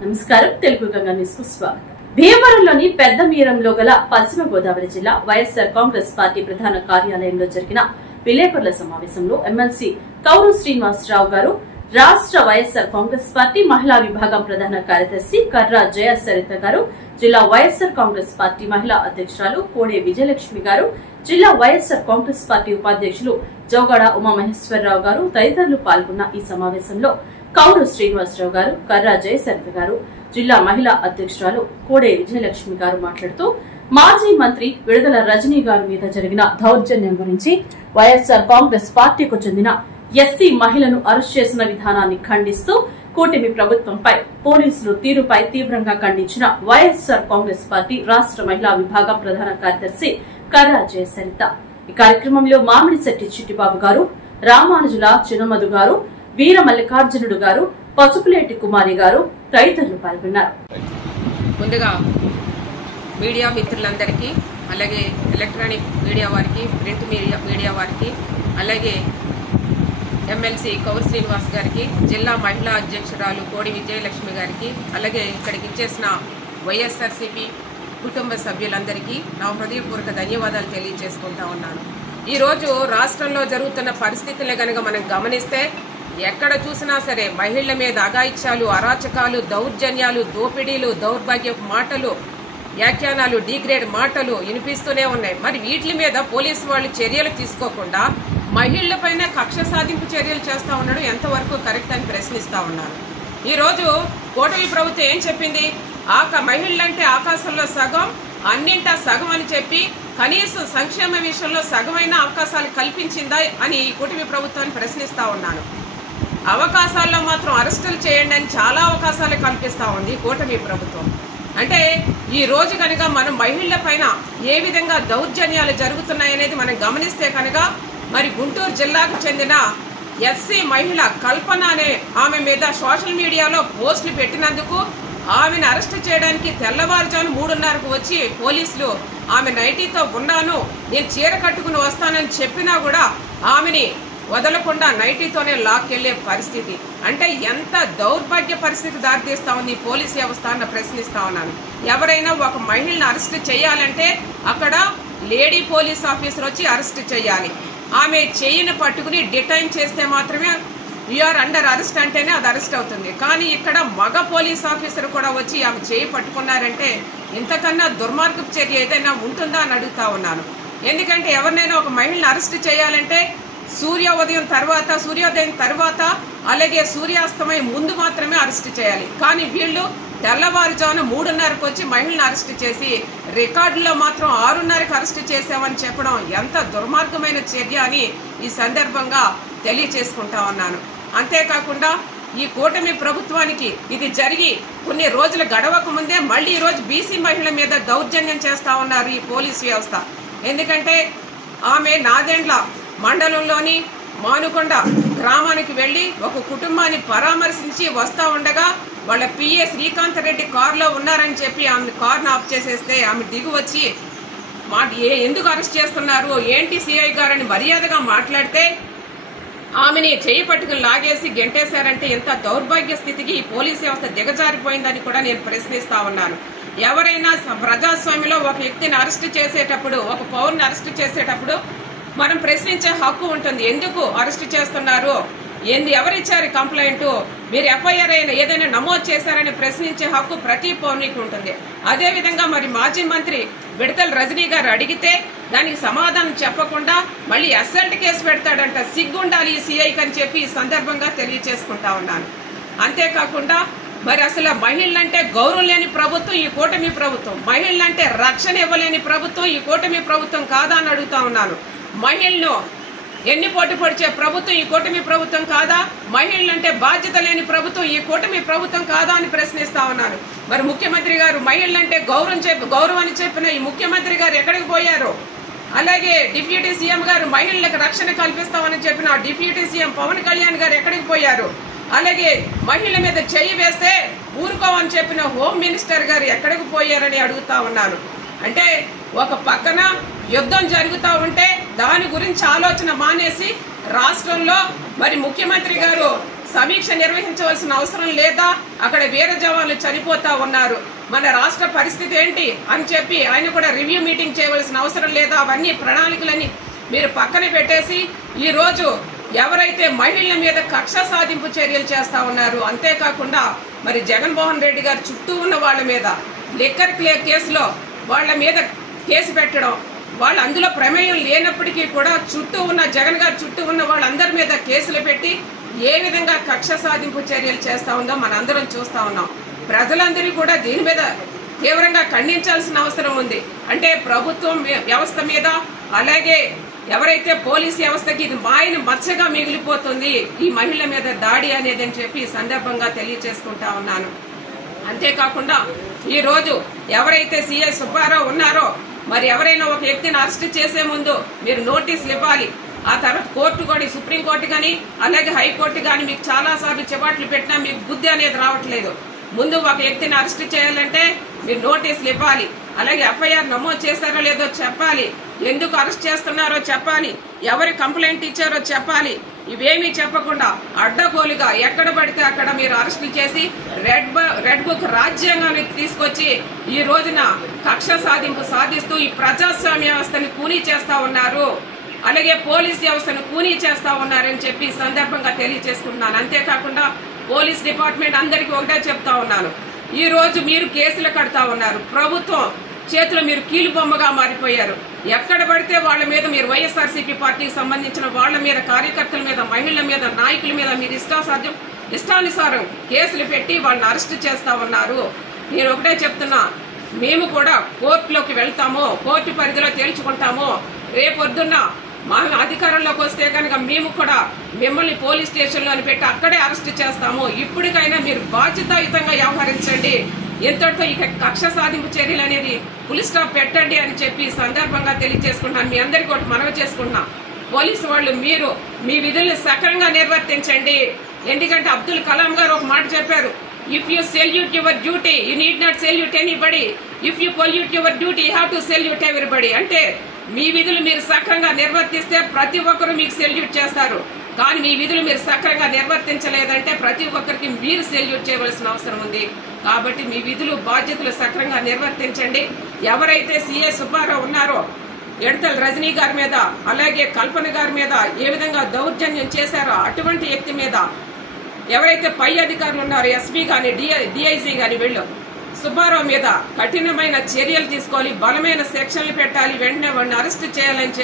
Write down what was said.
నమస్కారం. తెలుగు గంగా న్యూస్ కు స్వాగతం. భీమవరంలోని పెద్ద మీరంలో గల పశ్చిమ గోదావరి జిల్లా వైఎస్ఆర్ కాంగ్రెస్ పార్టీ ప్రధాన కార్యాలయంలో జరిగిన విలేకరుల సమావేశంలో ఎమ్మెల్సీ కౌరు శ్రీనివాసరావు గారు, రాష్ట్ర వైఎస్ఆర్ కాంగ్రెస్ పార్టీ మహిళా విభాగం ప్రధాన కార్యదర్శి కర్రా జయసరిత గారు, జిల్లా వైఎస్ఆర్ కాంగ్రెస్ పార్టీ మహిళా అధ్యక్షురాలు కోడే విజయలక్ష్మి గారు, జిల్లా వైఎస్ఆర్ కాంగ్రెస్ పార్టీ ఉపాధ్యక్షులు జోగాడ ఉమామహేశ్వరరావు గారు తదితరులు పాల్గొన్న ఈ సమావేశంలో కౌరు శ్రీనివాసరావు గారు, కర్రా జయసరిత గారు, జిల్లా మహిళా అధ్యక్షురాలు కోడే విజయలక్ష్మి గారు మాట్లాడుతూ మాజీ మంత్రి విడుదల రజనీ గారి మీద జరిగిన దౌర్జన్యం గురించి వైఎస్ఆర్ కాంగ్రెస్ పార్టీకు చెందిన ఎస్సీ మహిళను అరెస్ట్ చేసిన విధానాన్ని ఖండిస్తూ కూటమి ప్రభుత్వంపై పోలీసులు తీరుపై తీవ్రంగా ఖండించిన వైఎస్ఆర్ కాంగ్రెస్ పార్టీ రాష్ట్ర మహిళా విభాగం ప్రధాన కార్యదర్శి కర్రా జయసరిత. ఈ కార్యక్రమంలో మామిడిశెట్టి చిట్టిబాబు గారు, రామానుజుల చిన్నమధు గారు, వీర మల్లికార్జునుడు గారు, పసుపులేటి కుమారి గారు తదితరులు పాల్గొన్నారు. ముందుగా మీడియా మిత్రులందరికీ, అలాగే ఎలక్ట్రానిక్ మీడియా వారికి, ప్రింట్ మీడియా వారికి, అలాగే ఎమ్మెల్సీ కౌరు శ్రీనివాస్ గారికి, జిల్లా మహిళా అధ్యక్షురాలు కోడి విజయలక్ష్మి గారికి, అలాగే ఇక్కడికి ఇచ్చేసిన వైఎస్ఆర్సీపీ కుటుంబ సభ్యులందరికీ నా హృదయపూర్వక ధన్యవాదాలు తెలియజేసుకుంటా ఉన్నాను. ఈరోజు రాష్ట్రంలో జరుగుతున్న పరిస్థితులే కనుక మనం గమనిస్తే ఎక్కడ చూసినా సరే మహిళల మీద అఘాయిత్యాలు, అరాచకాలు, దౌర్జన్యాలు, దోపిడీలు, దౌర్భాగ్య మాటలు, వ్యాఖ్యానాలు, డిగ్రేడ్ మాటలు వినిపిస్తూనే ఉన్నాయి. మరి వీటి మీద పోలీసు వాళ్ళు చర్యలు తీసుకోకుండా మహిళలపైన కక్ష సాధింపు చర్యలు చేస్తూ ఉండడం ఎంతవరకు కరెక్ట్ అని ప్రశ్నిస్తా ఉన్నారు. ఈరోజు కూటమి ప్రభుత్వం ఏం చెప్పింది? మహిళలంటే ఆకాశంలో సగం, అన్నింటా సగం అని చెప్పి కనీసం సంక్షేమ విషయంలో సగమైన అవకాశాలు కల్పించిందా అని ఈ కూటమి ప్రభుత్వాన్ని ప్రశ్నిస్తా ఉన్నాను. అవకాశాల్లో మాత్రం అరెస్టులు చేయండి అని చాలా అవకాశాలు కల్పిస్తా ఉంది కూటమి ప్రభుత్వం. అంటే ఈ రోజు కనుక మనం మహిళల పైన ఏ విధంగా దౌర్జన్యాలు జరుగుతున్నాయనేది మనం గమనిస్తే కనుక మరి గుంటూరు జిల్లాకు చెందిన ఎస్సీ మహిళ కల్పన అనే ఆమె మీద సోషల్ మీడియాలో పోస్టులు పెట్టినందుకు ఆమెను అరెస్ట్ చేయడానికి తెల్లవారుజాము 3:30కు వచ్చి పోలీసులు ఆమె నైటీతో ఉన్నాను, నేను చీర కట్టుకుని వస్తానని చెప్పినా కూడా ఆమెని వదలకుండా నైటీతోనే లాక్కెళ్లే పరిస్థితి. అంటే ఎంత దౌర్భాగ్య పరిస్థితి దారితీస్తా ఉంది ఈ పోలీస్ వ్యవస్థ అన్న ప్రశ్నిస్తా ఉన్నాను. ఎవరైనా ఒక మహిళను అరెస్ట్ చేయాలంటే అక్కడ లేడీ పోలీస్ ఆఫీసర్ వచ్చి అరెస్ట్ చేయాలి. ఆమె చెయ్యిని పట్టుకుని డిటైన్ చేస్తే మాత్రమే యూఆర్ అండర్ అరెస్ట్ అంటేనే అది అరెస్ట్ అవుతుంది. కానీ ఇక్కడ మగ పోలీస్ ఆఫీసర్ కూడా వచ్చి ఆమె చేయి పట్టుకున్నారంటే ఇంతకన్నా దుర్మార్గపు చర్య ఏదైనా ఉంటుందా అని అడుగుతా ఉన్నాను. ఎందుకంటే ఎవరినైనా ఒక మహిళను అరెస్ట్ చేయాలంటే సూర్యోదయం తర్వాత అలాగే సూర్యాస్తమయం ముందు మాత్రమే అరెస్ట్ చేయాలి. కానీ వీళ్ళు తెల్లవారుజామున 3:30కు వచ్చి మహిళను అరెస్ట్ చేసి రికార్డులో మాత్రం 6:30కు అరెస్ట్ చేసామని చెప్పడం ఎంత దుర్మార్గమైన చర్య అని ఈ సందర్భంగా తెలియచేసుకుంటా ఉన్నాను. అంతేకాకుండా ఈ కూటమి ప్రభుత్వానికి ఇది జరిగి కొన్ని రోజులు గడవక ముందే మళ్ళీ ఈరోజు బీసీ మహిళల మీద దౌర్జన్యం చేస్తా ఉన్నారు ఈ పోలీస్ వ్యవస్థ. ఎందుకంటే ఆమె నాదెండ్ల మండలంలోని మానుకొండ గ్రామానికి వెళ్లి ఒక కుటుంబాన్ని పరామర్శించి వస్తా ఉండగా వాళ్ళ పిఏ శ్రీకాంత్ రెడ్డి కారులో ఉన్నారని చెప్పి ఆమె కారును ఆఫ్ చేసేస్తే ఆమె దిగు వచ్చి ఎందుకు అరెస్ట్ చేస్తున్నారు, ఏంటి సిఐ గారని మర్యాదగా మాట్లాడితే ఆమెని చేయి పట్టుకుని లాగేసి గెంటేశారంటే ఎంత దౌర్భాగ్య స్థితికి ఈ పోలీస్ వ్యవస్థ దిగజారిపోయిందని కూడా నేను ప్రశ్నిస్తా ఉన్నాను. ఎవరైనా ప్రజాస్వామ్యంలో ఒక వ్యక్తిని అరెస్ట్ చేసేటప్పుడు, ఒక పౌరుని అరెస్ట్ చేసేటప్పుడు మనం ప్రశ్నించే హక్కు ఉంటుంది. ఎందుకు అరెస్ట్ చేస్తున్నారు, ఎవరిచ్చారు కంప్లైంట్, మీరు ఎఫ్ఐఆర్ ఏదైనా నమోదు చేశారని ప్రశ్నించే హక్కు ప్రతి పౌరునికి ఉంటుంది. అదేవిధంగా మరి మాజీ మంత్రి విడుదల రజనీ గారు అడిగితే దానికి సమాధానం చెప్పకుండా మళ్ళీ అసల్ట్ కేసు పెడతాడంట. సిగ్గుండాలి ఈ సిఐకి అని చెప్పి ఈ సందర్భంగా తెలియచేసుకుంటా ఉన్నాను. అంతేకాకుండా మరి అసలు మహిళలంటే గౌరవం లేని ప్రభుత్వం ఈ కూటమి ప్రభుత్వం, మహిళలంటే రక్షణ ఇవ్వలేని ప్రభుత్వం ఈ కూటమి ప్రభుత్వం కాదా అని అడుగుతా ఉన్నాను. మహిళను ఎన్ని పోటీ పొడిచే ప్రభుత్వం ఈ కూటమి ప్రభుత్వం కాదా? మహిళలంటే బాధ్యత లేని ప్రభుత్వం ఈ కూటమి ప్రభుత్వం కాదా అని ప్రశ్నిస్తా ఉన్నాను. మరి ముఖ్యమంత్రి గారు మహిళలంటే గౌరవాన్ని చెప్పిన ఈ ముఖ్యమంత్రి గారు ఎక్కడికి పోయారు? అలాగే డిప్యూటీ సీఎం గారు మహిళలకు రక్షణ కల్పిస్తామని చెప్పిన డిప్యూటీ సీఎం పవన్ కళ్యాణ్ గారు ఎక్కడికి పోయారు? అలాగే మహిళల మీద చెయ్యి వేస్తే ఊరుకోమని చెప్పిన హోమ్ మినిస్టర్ గారు ఎక్కడికి పోయారని అడుగుతా ఉన్నాను. అంటే ఒక పక్కన యుద్ధం జరుగుతూ ఉంటే దాని గురించి ఆలోచన మానేసి రాష్ట్రంలో మరి ముఖ్యమంత్రి గారు సమీక్ష నిర్వహించవలసిన అవసరం లేదా? అక్కడ వీర జవాన్లు చనిపోతా ఉన్నారు, మన రాష్ట్ర పరిస్థితి ఏంటి అని చెప్పి ఆయన కూడా రివ్యూ మీటింగ్ చేయవలసిన అవసరం లేదా? అవన్నీ ప్రణాళికలని మీరు పక్కన పెట్టేసి ఈ రోజు ఎవరైతే మహిళల మీద కక్ష సాధింపు చర్యలు చేస్తా ఉన్నారు, అంతేకాకుండా మరి జగన్మోహన్ రెడ్డి గారు చుట్టూ ఉన్న వాళ్ళ మీద లిక్కర్ కేసులో వాళ్ళ మీద కేసు పెట్టడం, వాళ్ళు అందులో ప్రమేయం లేనప్పటికీ కూడా చుట్టూ ఉన్న జగన్ గారు చుట్టూ ఉన్న వాళ్ళందరి మీద కేసులు పెట్టి ఏ విధంగా కక్ష సాధింపు చర్యలు చేస్తా ఉందో మనందరం చూస్తా ఉన్నాం. ప్రజలందరూ కూడా దీని మీద తీవ్రంగా ఖండించాల్సిన అవసరం ఉంది. అంటే ప్రభుత్వం వ్యవస్థ మీద, అలాగే ఎవరైతే పోలీస్ వ్యవస్థకి ఇది మాయని మచ్చగా మిగిలిపోతుంది ఈ మహిళల మీద దాడి అనేది అని చెప్పి ఈ సందర్భంగా తెలియజేసుకుంటా ఉన్నాను. అంతేకాకుండా ఈ రోజు ఎవరైతే సిఐ సుబ్బారావు ఉన్నారో మరి ఎవరైనా ఒక వ్యక్తిని అరెస్ట్ చేసే ముందు మీరు నోటీసులు ఇవ్వాలి. ఆ తర్వాత కోర్టు కూడా, సుప్రీంకోర్టు కానీ అలాగే హైకోర్టు కానీ మీకు చాలా సార్లు చివాట్లు పెట్టినా మీకు బుద్ధి అనేది రావట్లేదు. ముందు ఒక వ్యక్తిని అరెస్ట్ చేయాలంటే మీరు నోటీసులు ఇవ్వాలి, అలాగే ఎఫ్ఐఆర్ నమోదు చేశారో లేదో చెప్పాలి, ఎందుకు అరెస్ట్ చేస్తున్నారో చెప్పాలి, ఎవరి కంప్లైంట్ ఇచ్చారో చెప్పాలి. ఇవేమీ చెప్పకుండా అడ్డగోలుగా ఎక్కడ పడితే అక్కడ మీరు అరెస్టులు చేసి రెడ్ బుక్ రాజ్యాంగాన్ని తీసుకొచ్చి ఈ రోజున కక్ష సాధింపు సాధిస్తూ ఈ ప్రజాస్వామ్య వ్యవస్థని కూనీ చేస్తా ఉన్నారు, అలాగే పోలీస్ వ్యవస్థను కూనీ చేస్తా ఉన్నారని చెప్పి సందర్భంగా తెలియజేసుకుంటున్నాను. అంతేకాకుండా పోలీస్ డిపార్ట్మెంట్ అందరికీ ఒకటే చెప్తా ఉన్నాను, ఈ రోజు మీరు కేసులు కడతా ఉన్నారు, ప్రభుత్వం చేతిలో మీరు కీలు బొమ్మగా మారిపోయారు. ఎక్కడ పడితే వాళ్ళ మీద మీరు వైఎస్ఆర్సీపీ పార్టీకి సంబంధించిన వాళ్ళ మీద, కార్యకర్తల మీద, మహిళల మీద, నాయకుల మీద మీరు ఇష్టానుసారం కేసులు పెట్టి వాళ్ళని అరెస్ట్ చేస్తా ఉన్నారు. నేను ఒకటే చెప్తున్నా, మేము కూడా కోర్టులోకి వెళ్తాము, కోర్టు పరిధిలో తేల్చుకుంటాము. రేపొద్దున్న మా అధికారంలోకి వస్తే కనుక మేము కూడా మిమ్మల్ని పోలీస్ స్టేషన్లో పెట్టి అక్కడే అరెస్ట్ చేస్తాము. ఇప్పటికైనా మీరు బాధ్యతాయుతంగా వ్యవహరించండి, ఎంతటితో ఇక కక్ష సాధింపు చర్యలు అనేది ఫుల్ స్టాప్ పెట్టండి అని చెప్పి సందర్భంగా తెలియజేసుకుంటున్నాను. మీ అందరికీ ఒకటి మనవి చేసుకుంటున్నాం, పోలీసు వాళ్ళు మీరు మీ విధులను సక్రమంగా నిర్వర్తించండి. ఎందుకంటే అబ్దుల్ కలాం గారు ఒక మాట చెప్పారు, if you salute your duty you need not salute anybody, if you pollute your duty you have to salute everybody. అంటే మీ విధులు మీరు సక్రమంగా నిర్వర్తిస్తే ప్రతి ఒక్కరు మీకు సెల్యూట్ చేస్తారు, కానీ మీ విధులు మీరు సక్రమంగా నిర్వర్తించలేదంటే ప్రతి ఒక్కరికి మీరు సెల్యూట్ చేయవలసిన అవసరం ఉంది. కాబట్టి మీ విధులు బాధ్యతలు సక్రమంగా నిర్వర్తించండి. ఎవరైతే సిఐ సుబ్బారావు ఉన్నారో ఎడతల రజనీ గారి మీద, అలాగే కల్పన గారి మీద ఏ విధంగా దౌర్జన్యం చేశారో అటువంటి వ్యక్తి మీద, ఎవరైతే పై అధికారులు ఉన్నారో ఎస్పీ గాని, డిఐజీ గాని, వీళ్ళు సుబ్బారావు మీద కఠినమైన చర్యలు తీసుకోవాలి, బలమైన సెక్షన్లు పెట్టాలి, వెంటనే వాడిని అరెస్ట్ చేయాలని